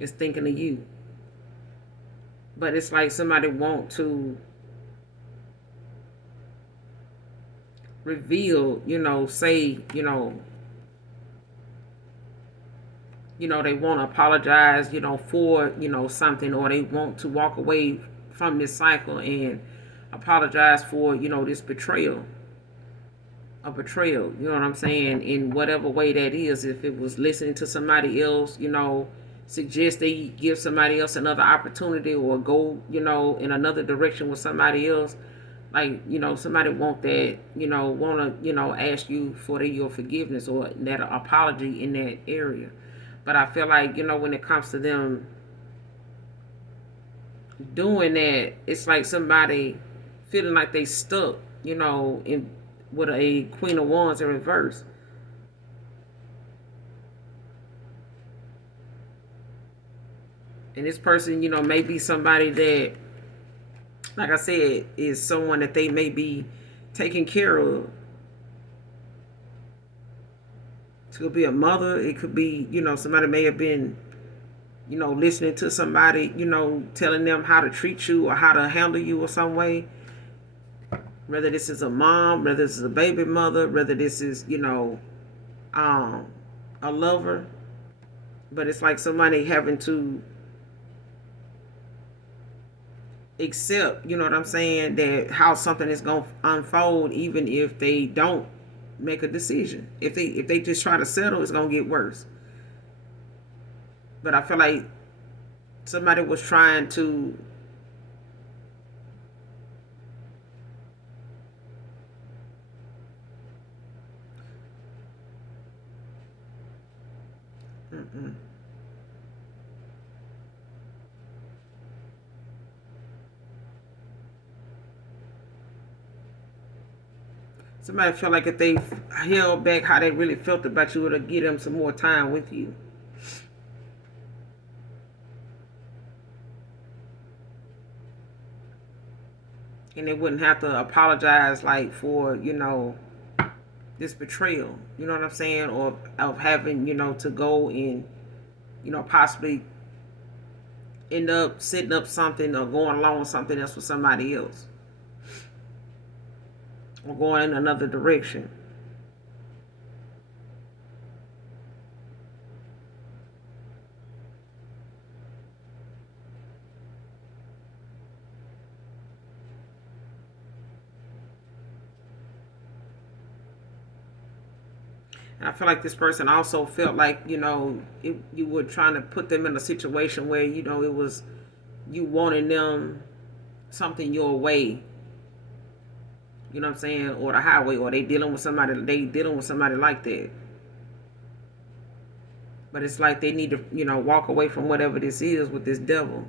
is thinking of you. But it's like somebody want to reveal, say, they want to apologize, for, something, or they want to walk away from this cycle and apologize for, this betrayal. A betrayal, you know what I'm saying? In whatever way that is. If it was listening to somebody else, suggest they give somebody else another opportunity, or go, in another direction with somebody else. Like, somebody want that, want to, ask you for your forgiveness or that apology in that area. But I feel like, when it comes to them doing that, it's like somebody feeling like they stuck, in with a Queen of Wands in reverse. And this person, may be somebody that, like I said, is someone that they may be taking care of. It could be a mother. It could be, somebody may have been, listening to somebody, telling them how to treat you or how to handle you or some way. Whether this is a mom, whether this is a baby mother, whether this is, a lover. But it's like somebody having to accept, you know what I'm saying, that how something is going to unfold, even if they don't make a decision. If they just try to settle, it's going to get worse. But I feel like somebody was trying to somebody felt like if they held back how they really felt about you, it'll give them some more time with you. And they wouldn't have to apologize, like, for, this betrayal. You know what I'm saying? Or of having, to go and, possibly end up setting up something or going along with something else with somebody else. Or going in another direction. And I feel like this person also felt like, you were trying to put them in a situation where, it was you wanting them something your way. You know what I'm saying? Or the highway, or they dealing with somebody like that. But it's like they need to, walk away from whatever this is with this devil.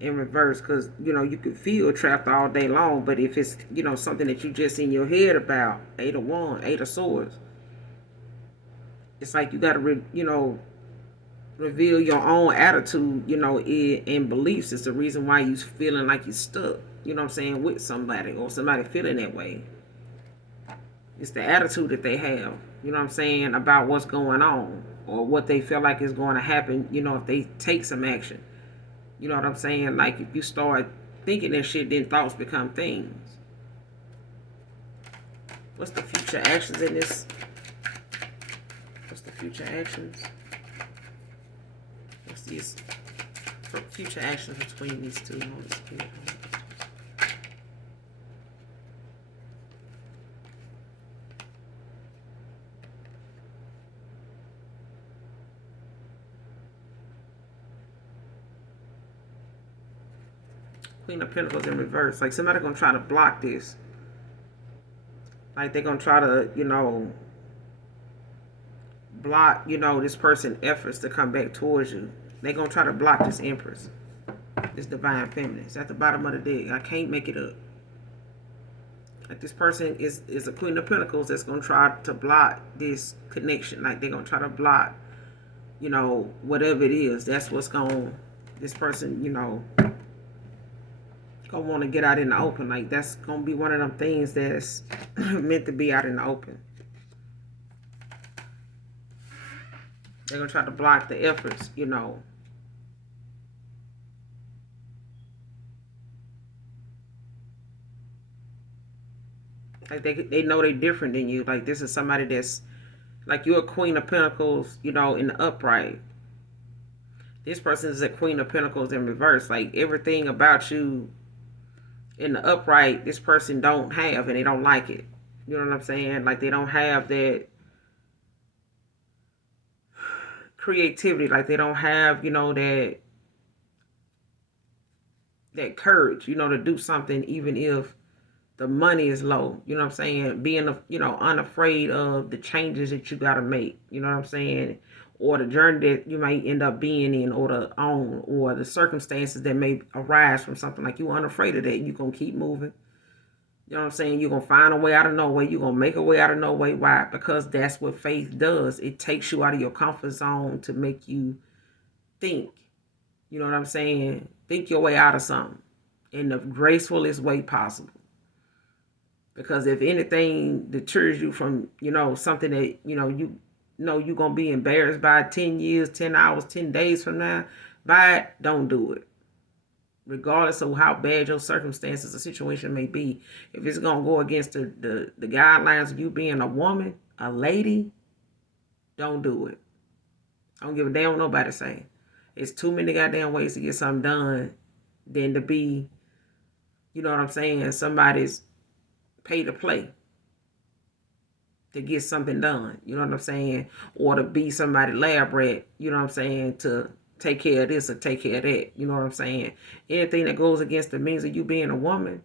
in reverse, because you could feel trapped all day long. But if it's something that you just in your head about, Eight of Swords, it's like you got to reveal your own attitude, and beliefs is the reason why you feeling like you're stuck, what I'm saying, with somebody, or somebody feeling that way. It's the attitude that they have, what I'm saying, about what's going on, or what they feel like is going to happen, if they take some action. You know what I'm saying? Like, if you start thinking that shit, then thoughts become things. What's the future actions in this? What's the future actions? What's these future actions between these two? Queen of Pentacles in reverse. Like, somebody gonna try to block this. Like, they're gonna try to, block, this person's efforts to come back towards you. They're gonna try to block this Empress. This Divine Feminine. It's at the bottom of the deck. I can't make it up. Like, this person is a Queen of Pentacles that's gonna try to block this connection. Like, they're gonna try to block, whatever it is. That's what's gonna, this person, gonna want to get out in the open. Like, that's gonna be one of them things that's meant to be out in the open. They're gonna try to block the efforts, Like, they know they're different than you. Like, this is somebody that's like, you're a Queen of Pentacles, in the upright. This person is a Queen of Pentacles in reverse. Like, everything about you in the upright, this person don't have, and they don't like it. You know what I'm saying? Like, they don't have that creativity. Like, they don't have, that courage, to do something even if the money is low. You know what I'm saying? Being, unafraid of the changes that you got to make. You know what I'm saying? Or the journey that you might end up being in, or the own, or the circumstances that may arise from something. Like, you unafraid of that. You're going to keep moving. You know what I'm saying? You're going to find a way out of no way. You're going to make a way out of no way. Why? Because that's what faith does. It takes you out of your comfort zone to make you think. You know what I'm saying? Think your way out of something in the gracefulest way possible. Because if anything deters you from, something that, you're going to be embarrassed by 10 years, 10 hours, 10 days from now, by it, don't do it. Regardless of how bad your circumstances or situation may be, if it's going to go against the guidelines of you being a woman, a lady, don't do it. I don't give a damn what nobody say. It's too many goddamn ways to get something done than to be, you know what I'm saying, somebody's pay to play to get something done. You know what I'm saying? Or to be somebody's lab rat, you know what I'm saying, to take care of this or take care of that. You know what I'm saying? Anything that goes against the means of you being a woman,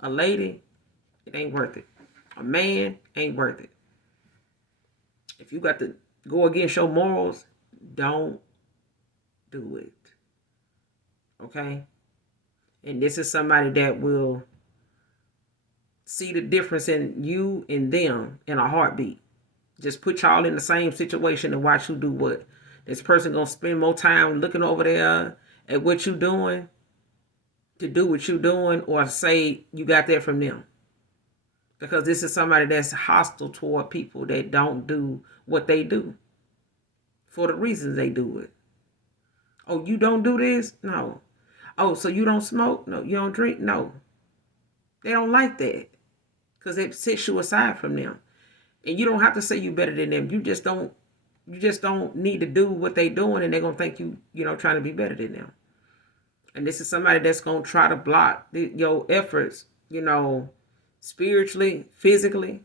a lady, it ain't worth it. A man ain't worth it. If you got to go against your morals, don't do it. Okay? And this is somebody that will see the difference in you and them in a heartbeat. Just put y'all in the same situation and watch who do what. This person gonna spend more time looking over there at what you doing to do what you doing, or say you got that from them. Because this is somebody that's hostile toward people that don't do what they do for the reasons they do it. Oh, you don't do this? No. Oh, so you don't smoke? No. You don't drink? No. They don't like that because it sets you aside from them. And you don't have to say you better than them. You just don't need to do what they doing, and they're going to think you trying to be better than them. And this is somebody that's going to try to block your efforts, spiritually, physically.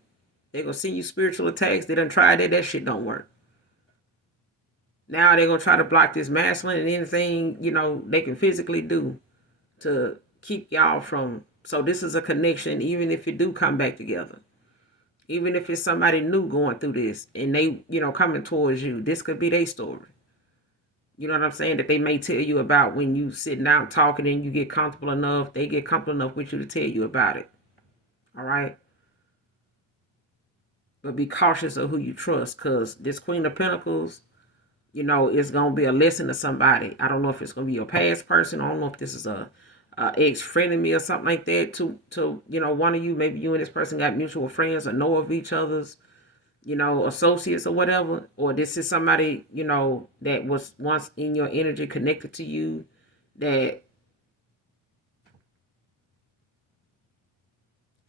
They're going to send you spiritual attacks. They done tried that. That shit don't work. Now they're going to try to block this masculine and anything, they can physically do to keep y'all from. So this is a connection, even if you do come back together. Even if it's somebody new going through this and they, coming towards you, this could be their story. You know what I'm saying? That they may tell you about when you sitting down talking and you get comfortable enough. They get comfortable enough with you to tell you about it. All right? But be cautious of who you trust, because this Queen of Pentacles, you know, it's going to be a lesson to somebody. I don't know if it's going to be your past person. I don't know if this is a ex-frenemy or something like that to, you know, one of you. Maybe you and this person got mutual friends or know of each other's, you know, associates or whatever. Or this is somebody, you know, that was once in your energy connected to you that,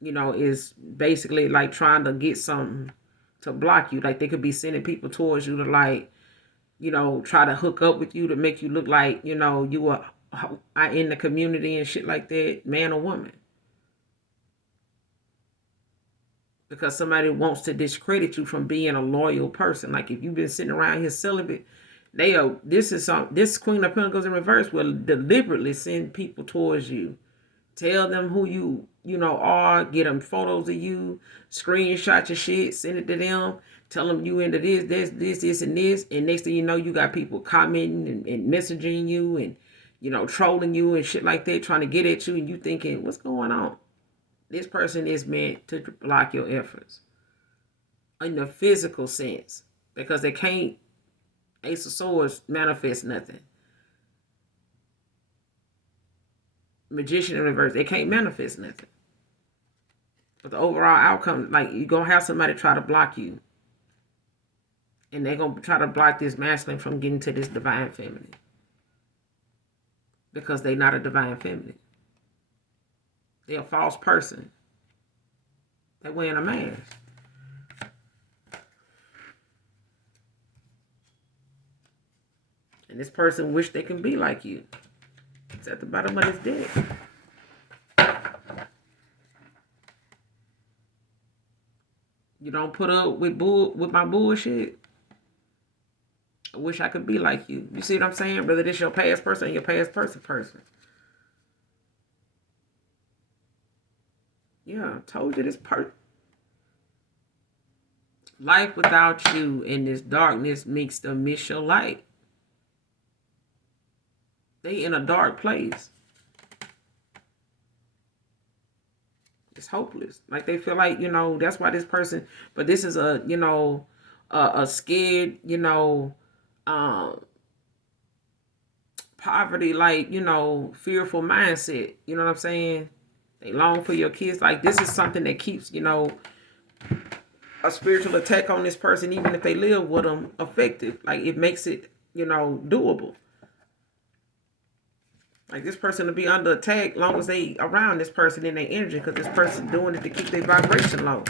you know, is basically like trying to get something to block you. Like they could be sending people towards you to like, you know, try to hook up with you to make you look like, you know, you are in the community and shit like that, man or woman. Because somebody wants to discredit you from being a loyal person. Like if you've been sitting around here celibate, this Queen of Pentacles in reverse will deliberately send people towards you. Tell them who you know are, get them photos of you, screenshot your shit, send it to them, tell them you into this, and this, and next thing you know, you got people commenting and messaging you and, you know, trolling you and shit like that, trying to get at you, and you thinking, what's going on? This person is meant to block your efforts in the physical sense, because they can't, Ace of Swords manifest nothing. Magician in reverse, they can't manifest nothing. But the overall outcome, like you're going to have somebody try to block you. And they're going to try to block this masculine from getting to this divine feminine. Because they're not a divine feminine. They're a false person. They're wearing a mask. And this person wish they can be like you. It's at the bottom of this deck. You don't put up with my bullshit. I wish I could be like you. You see what I'm saying? Whether this your past person or your past person. Yeah, I told you this part. Life without you in this darkness makes them miss your light. They in a dark place. It's hopeless. Like they feel like, you know, that's why this person, but this is a, you know, a scared, you know, poverty, like, you know, fearful mindset. You know what I'm saying? They long for your kids. Like this is something that keeps, you know, a spiritual attack on this person, even if they live with them, effective. Like it makes it, you know, doable. Like this person will be under attack long as they around this person in their energy, because this person doing it to keep their vibration low.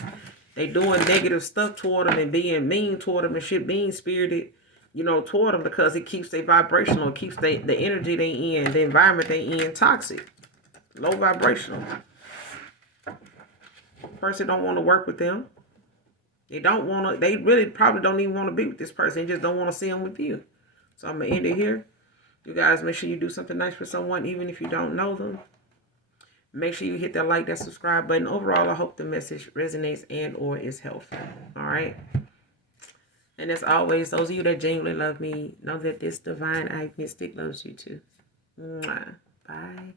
They doing negative stuff toward them and being mean toward them and shit, being spirited, you know, toward them, because it keeps their vibrational, it keeps the energy they in, the environment they in toxic, low vibrational. Person don't want to work with them. They don't want to. They really probably don't even want to be with this person. They just don't want to see them with you. So I'm gonna end it here. You guys, make sure you do something nice for someone, even if you don't know them. Make sure you hit that like, that subscribe button. Overall, I hope the message resonates and or is helpful. All right. And as always, those of you that genuinely love me, know that this divine eye mystic loves you too. Mwah. Bye.